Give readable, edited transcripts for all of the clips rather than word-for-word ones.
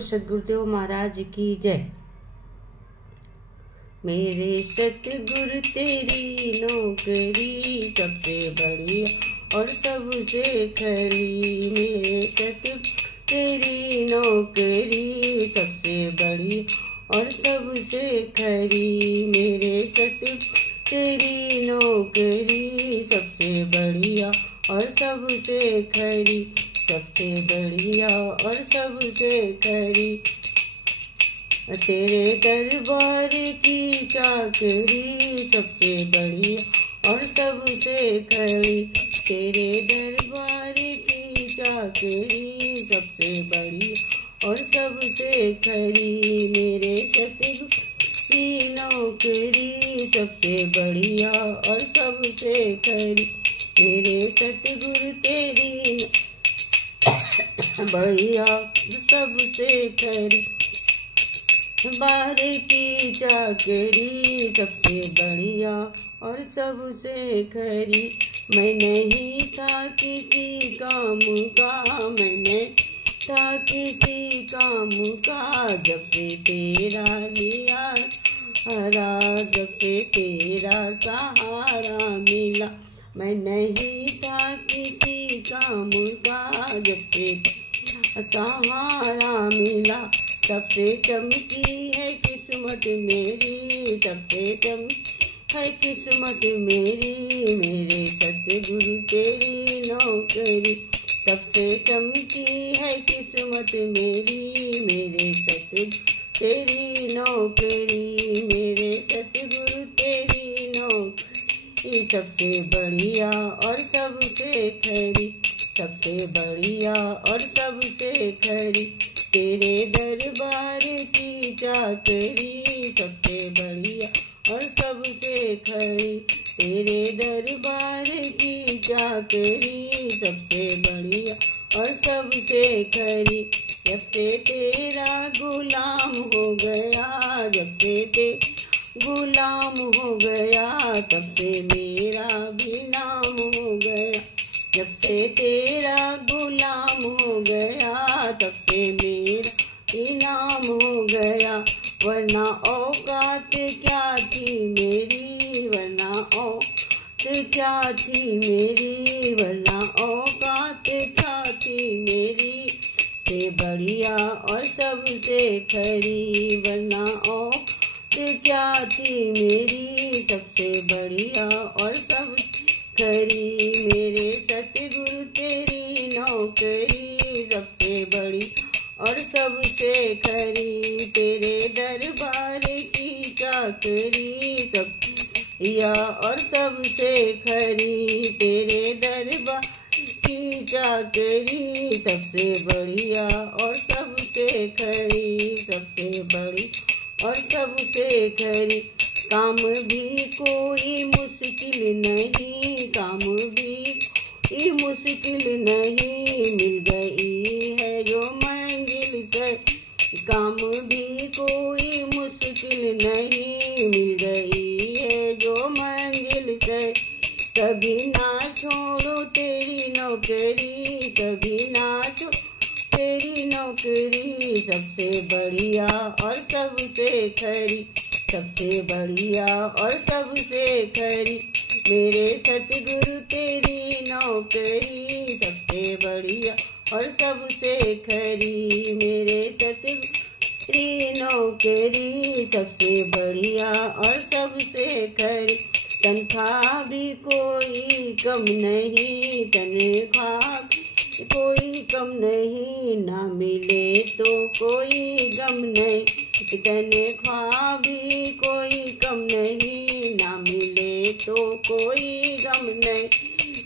सतगुरुदेव महाराज की जय। मेरे सतगुरु तेरी नौकरी सबसे बड़ी और सबसे खरी। मेरे सतगुरु तेरी नौकरी सबसे बड़ी और सबसे खरी। मेरे सतगुरु तेरी नौकरी सबसे बढ़िया और सबसे खरी। सबसे बढ़िया और सबसे खरी। तेरे दरबार की चाकरी सबसे बढ़िया और सबसे खरी। तेरे दरबार की चाकरी सबसे बढ़िया और सबसे खरी। मेरे सतगुरु की नौकरी सबसे बढ़िया और सबसे खरी। मेरे सतगुरु तेरी बढ़िया सबसे खरी। बार की चाकरी सबसे बढ़िया और सबसे खरी। मैं नहीं था किसी काम का, मैंने था किसी काम का, जब से तेरा लिया हरा, जब से तेरा सहारा मिला। मैं नहीं था किसी काम का, जब से सहारा मिला। तब से चमकी है किस्मत मेरी, तब से चमकी है किस्मत मेरी। मेरे सतगुरु तेरी नौकरी तब से चमकी है किस्मत मेरी। मेरे सतगुरु तेरी नौकरी, मेरे सतगुरु तेरी नौकरी सबसे बढ़िया और सबसे खरी। सबसे बढ़िया और सबसे खरी। तेरे दरबार की चाकरी सबसे बढ़िया और सबसे खरी। तेरे दरबार की चाकरी सबसे बढ़िया और सबसे खरी। जब से तेरा गुलाम हो गया, जब से तेरा गुलाम हो गया, तब से मेरा भी नाम हो गया। जब से तेरा गुलाम हो गया, तब से मेरा इनाम हो गया। वरना औकात क्या थी मेरी, वरना औकात क्या थी मेरी, वरना औकात क्या थी मेरी। से बढ़िया और सबसे खरी। वरना औकात क्या थी मेरी, सबसे बढ़िया और सबसे खरी। मेरे सतगुरु तेरी नौकरी सबसे बड़ी और सबसे खरी। तेरे दरबार की चाकरी सबसे और सबसे खरी। तेरे दरबार की चाकरी सबसे बढ़िया और सबसे खरी। सबसे बड़ी और सबसे खरी। काम भी कोई मुश्किल नहीं, काम भी कोई मुश्किल नहीं, मिल गई है जो मंजिल से। काम भी कोई मुश्किल नहीं, मिल गई है जो मंजिल से। कभी ना छोड़ो तेरी नौकरी, कभी ना छोड़ो तेरी नौकरी सबसे बढ़िया और सबसे खरी। सबसे बढ़िया और सबसे खरी। मेरे सतगुरु तेरी नौकरी सबसे बढ़िया और सबसे खरी। मेरे सतगुरु तेरी नौकरी सबसे बढ़िया और सबसे खरी। तनख्वाह भी कोई कम नहीं, तनख्वाह कोई कम नहीं, ना मिले तो कोई गम नहीं। तनख्वाह भी कोई कम नहीं, ना मिले तो कोई गम नहीं।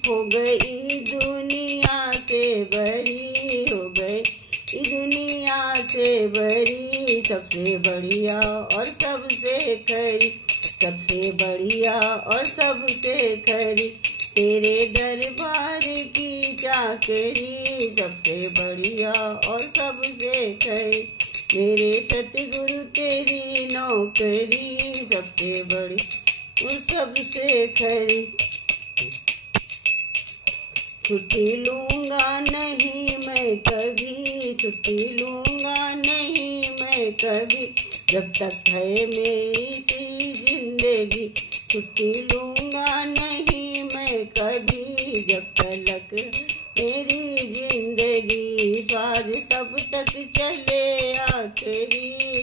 हो गई दुनिया से बड़ी, हो गई दुनिया से बड़ी। सबसे बढ़िया और सबसे खरी। सबसे बढ़िया और सबसे खरी। तेरे दरबार की चाकरी सबसे बढ़िया और सबसे खरी। मेरे सतगुरु तेरी नौकरी सबसे बड़ी और सबसे खरी। छुट्टी लूंगा नहीं मैं कभी, छुट्टी लूंगा नहीं मैं कभी, जब तक है मेरी सी जिंदगी। छुट्टी लूंगा नहीं मैं कभी, जब तक मेरी जिंदगी। स्वाद तब तक चले आखिरी,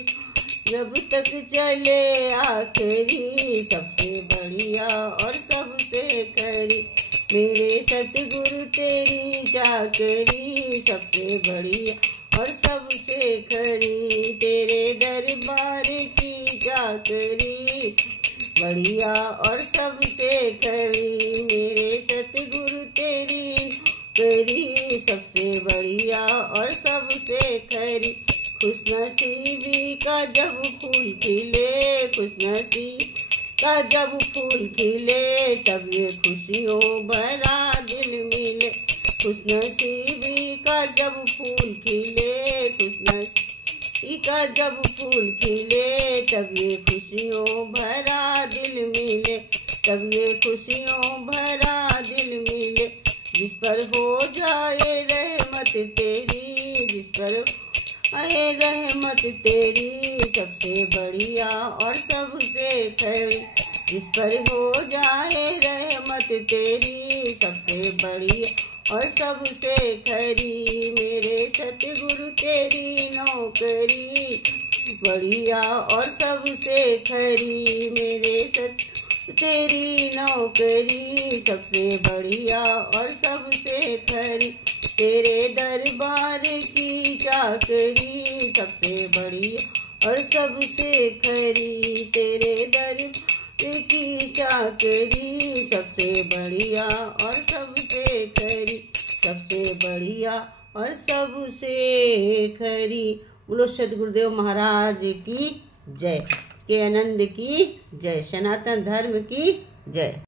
जब तक चले आखिरी। सबसे बढ़िया और सबसे खरी, मेरे सतगुरु तेरी चाकरी। सबसे बढ़िया और सबसे खरी, तेरे दरबार की चाकरी। बढ़िया और सबसे खरी, मेरे सतगुरु तेरी नौकरी। सबसे बढ़िया और सबसे खरी, खुशनसीबी का जब फूल खिले। खुशनसीबी का जब फूल खिले, तब ये खुशियों भरा दिल मिले। खुशनसीबी का जब फूल खिले, खुशनसीबी का जब फूल खिले, तब ये खुशियों भरा दिल मिले। तब ये खुशियों भरा दिल मिले। जिस पर हो जाए रहमत तेरी, जिस पर आए रहमत तेरी। सबसे बढ़िया और सबसे खरी, जिस पर हो जाए रहमत तेरी। सबसे बढ़िया और सबसे खरी, मेरे सतगुरु तेरी नौकरी। बढ़िया और सबसे खरी, मेरे सत तेरी नौकरी। सबसे बढ़िया और सबसे खरी, तेरे दरबार की चाकरी। सबसे बढ़िया और सबसे खरी, तेरे दरबार की चाकरी। सबसे बढ़िया और सबसे खरी, सबसे बढ़िया और सबसे खरी। बोलो सद्गुरुदेव महाराज की जय, के आनंद की जय, सनातन धर्म की जय।